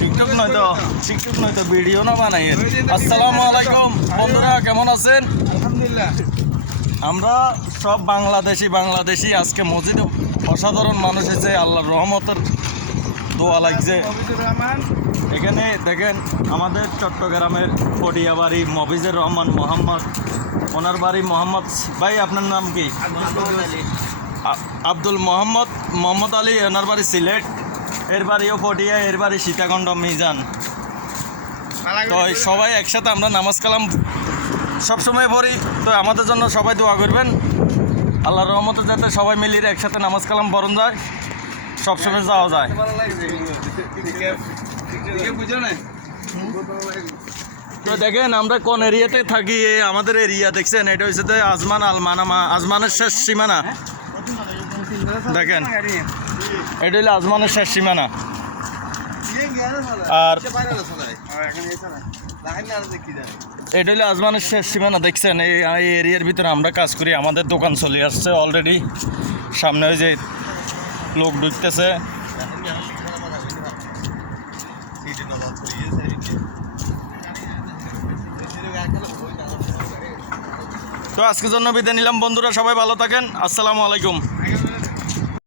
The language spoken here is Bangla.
টিকটক নয় তো ভিডিও না বানাই। আসসালামু আলাইকুম বন্ধুরা, কেমন আছেন? আলহামদুলিল্লাহ। আমরা সব বাংলাদেশি আজকে মসজিদে অসাধারণ মানুষ এসে আল্লাহর রহমতের দোয়া লাগছে। মফিজুর রহমান, এখানে দেখেন আমাদের চট্টগ্রামের পটিয়াবাড়ি মফিজুর রহমান মোহাম্মদ, ওনার বাড়ি মোহাম্মদ ভাই, আপনার নাম কি? আব্দুল মোহাম্মদ আলী, ওনার বাড়ি সিলেট, এর বাড়িও পটিয়া, এর বাড়ি সীতাকুণ্ড মিজান। তো সবাই একসাথে আমরা নামাজ কালাম সবসময় পড়ি, তো আমাদের জন্য সবাই দোয়া করবেন। আল্লাহর রহমতে যাতে সবাই মিলিয়ে একসাথে নামাজ কালাম পড়ন যায়, সবসময় যাওয়া যায়। তো দেখেন আমরা কোন এরিয়াতে থাকি, আমাদের এরিয়া দেখছেন, এটা হচ্ছে আজমান আজমানের শেষ সীমানা। দেখেন এটা হলো আজমানের শেষ সীমানা। আর এটা হলো আজমানের শেষ সীমানা, দেখছেন এই এরিয়ার ভিতরে আমরা কাজ করি। আমাদের দোকান চলে আসছে অলরেডি, সামনে ওই যে লোক ঢুকতেছে। তো আজকের জন্য বিদায় নিলাম বন্ধুরা, সবাই ভালো থাকেন। আসসালামু আলাইকুম।